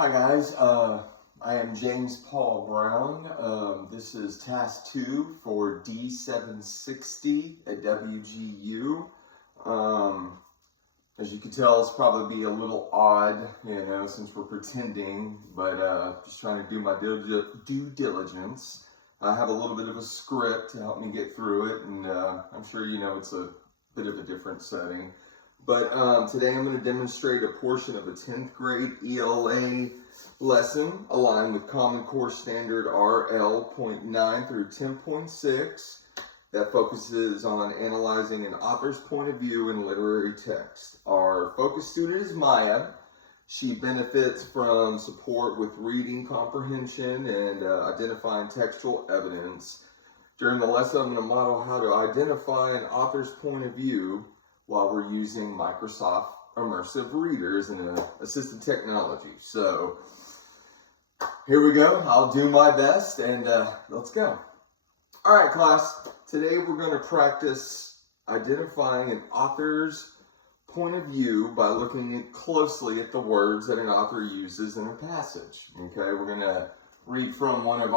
Hi guys, I am James Paul Brown. This is task 2 for D760 at WGU. As you can tell, it's probably be a little odd, since we're pretending, but just trying to do my due diligence. I have a little bit of a script to help me get through it, and I'm sure you know it's a bit of a different setting. But today I'm going to demonstrate a portion of a 10th grade ELA lesson aligned with Common Core Standard RL.9 through 10.6 that focuses on analyzing an author's point of view in literary text. Our focus student is Maya. She benefits from support with reading comprehension and identifying textual evidence. During the lesson, I'm going to model how to identify an author's point of view while we're using Microsoft Immersive Readers and assistive technology. So here we go. I'll do my best and let's go. All right, class. Today we're going to practice identifying an author's point of view by looking closely at the words that an author uses in a passage. Okay, we're going to read from one of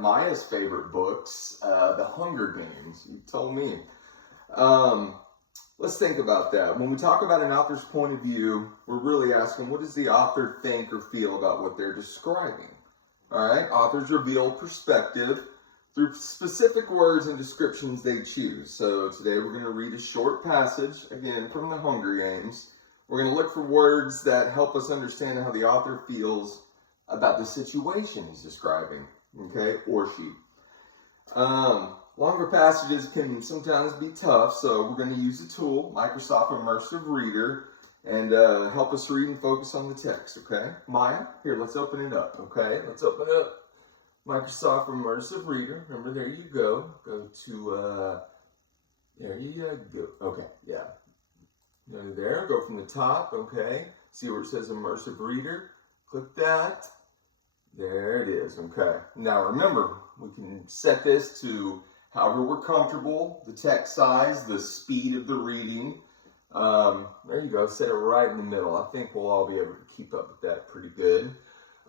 Maya's favorite books, The Hunger Games. You told me. Let's think about that. When we talk about an author's point of view, we're really asking, what does the author think or feel about what they're describing? All right, authors reveal perspective through specific words and descriptions they choose. So today we're going to read a short passage, again, from The Hunger Games. We're going to look for words that help us understand how the author feels about the situation he's describing, okay, or she. Longer passages can sometimes be tough, so we're going to use the tool, Microsoft Immersive Reader, and help us read and focus on the text, okay? Maya, here, let's open it up, okay? Let's open up Microsoft Immersive Reader. Remember, there you go. Go to, there you go. Okay, yeah. Go there, go from the top, okay? See where it says Immersive Reader? Click that. There it is, okay. Now remember, we can set this to however we're comfortable, the text size, the speed of the reading. There you go, set it right in the middle. I think we'll all be able to keep up with that pretty good.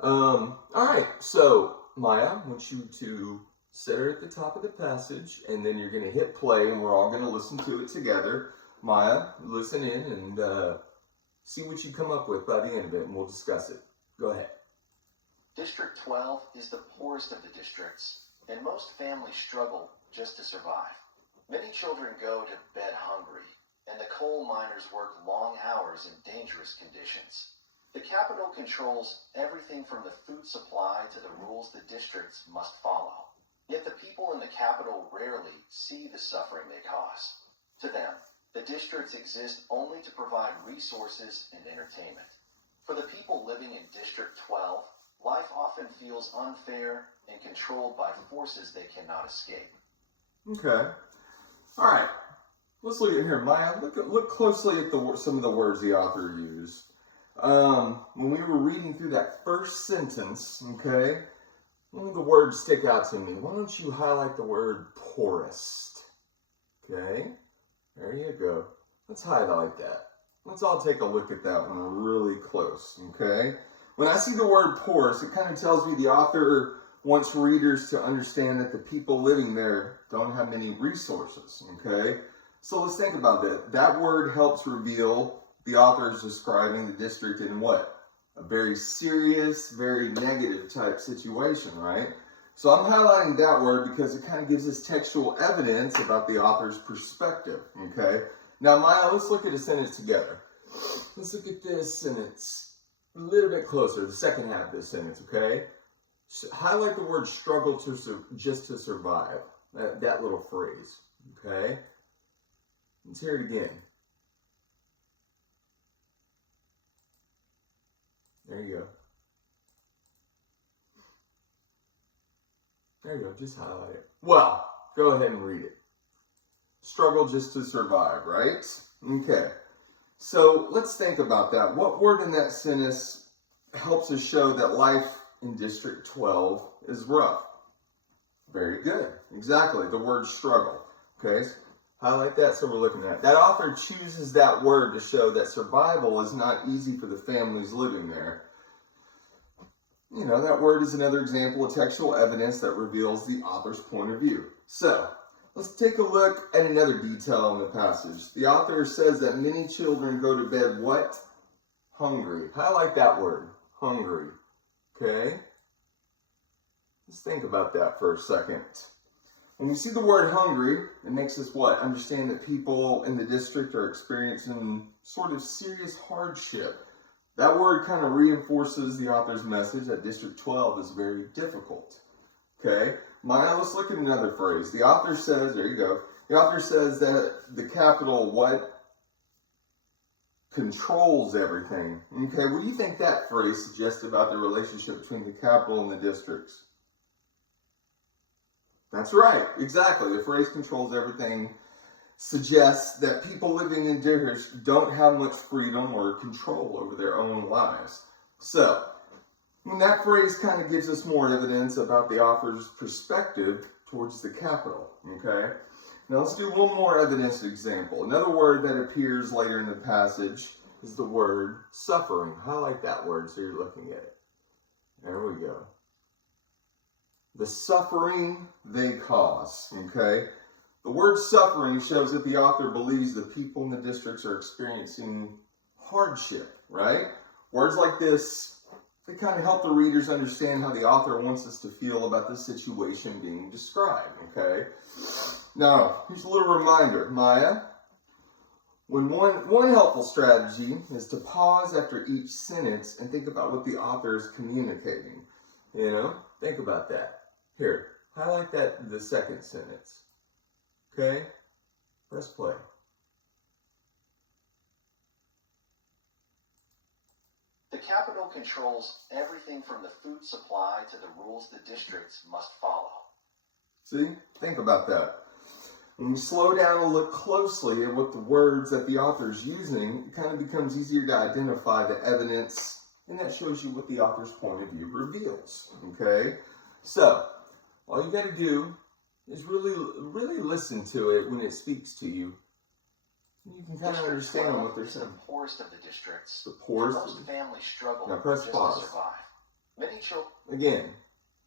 All right, so Maya, I want you to set her at the top of the passage, and then you're going to hit play, and we're all going to listen to it together. Maya, listen in and see what you come up with by the end of it, and we'll discuss it. Go ahead. District 12 is the poorest of the districts, and most families struggle just to survive. Many children go to bed hungry, and the coal miners work long hours in dangerous conditions. The capital controls everything from the food supply to the rules the districts must follow. Yet the people in the capital rarely see the suffering they cause. To them, the districts exist only to provide resources and entertainment. For the people living in District 12, life often feels unfair and controlled by forces they cannot escape. Okay. All right. Let's look at here, Maya. Look closely at some of the words the author used. When we were reading through that first sentence, okay, one of the words stick out to me. Why don't you highlight the word poorest? Okay. There you go. Let's highlight that. Let's all take a look at that one really close, okay? When I see the word poorest, it kind of tells me the author wants readers to understand that the people living there don't have many resources, okay? So let's think about that. That word helps reveal the author is describing the district in what? A very serious, very negative type situation, right? So I'm highlighting that word because it kind of gives us textual evidence about the author's perspective, okay? Now, Maya, let's look at a sentence together. Let's look at this sentence a little bit closer, the second half of this sentence, okay? So highlight the word struggle just to survive, that little phrase, okay? Let's hear it again. There you go. There you go, just highlight it. Well, go ahead and read it. Struggle just to survive, right? Okay. So let's think about that. What word in that sentence helps us show that life in District 12 is rough? Very good. Exactly. The word struggle. Okay. Highlight that so we're looking at it. That author chooses that word to show that survival is not easy for the families living there. that word is another example of textual evidence that reveals the author's point of view. So, let's take a look at another detail in the passage. The author says that many children go to bed what? Hungry. Highlight that word, hungry. Okay? Let's think about that for a second. When we see the word hungry, it makes us what? Understand that people in the district are experiencing sort of serious hardship. That word kind of reinforces the author's message that District 12 is very difficult. Okay? Now let's look at another phrase. The author says, there you go. The author says that the capital what? Controls everything. Okay, what do you think that phrase suggests about the relationship between the capital and the districts? That's right, exactly. The phrase controls everything suggests that people living in districts don't have much freedom or control over their own lives. So, that phrase kind of gives us more evidence about the author's perspective towards the capital, okay? Now let's do one more evidence example. Another word that appears later in the passage is the word suffering. Highlight that word so you're looking at it. There we go. The suffering they cause, okay? The word suffering shows that the author believes the people in the districts are experiencing hardship, right? Words like this, they kind of help the readers understand how the author wants us to feel about the situation being described, okay? Now, here's a little reminder, Maya. One helpful strategy is to pause after each sentence and think about what the author is communicating. Think about that. Here, highlight that the second sentence. Okay? Press play. The capital controls everything from the food supply to the rules the districts must follow. See? Think about that. When we slow down and look closely at what the words that the author is using, it kind of becomes easier to identify the evidence, and that shows you what the author's point of view reveals. Okay? So, all you got to do is really listen to it when it speaks to you. You can kind of understand what they're saying. The poorest of the districts. The poorest. Most families struggle Now press just pause. to survive. Many children. Again,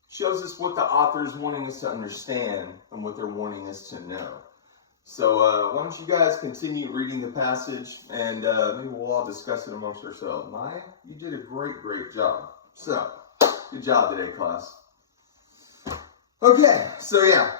shows us what the author is wanting us to understand and what they're wanting us to know. So why don't you guys continue reading the passage, and maybe we'll all discuss it amongst ourselves. Maya, you did a great job. So, good job today, class. Okay, so yeah,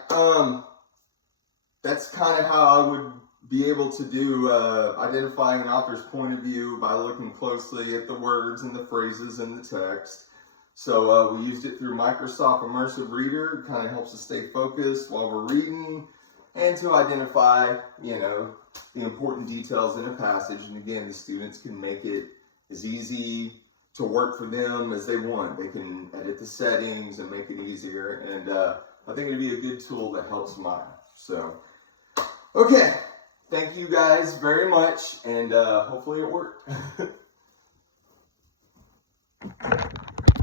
that's kind of how I would be able to do identifying an author's point of view by looking closely at the words and the phrases in the text. So we used it through Microsoft Immersive Reader. It kind of helps us stay focused while we're reading and to identify, the important details in a passage. And again, the students can make it as easy to work for them as they want. They can edit the settings and make it easier. And I think it'd be a good tool that helps Maya. So, okay. Thank you guys very much, and hopefully it worked.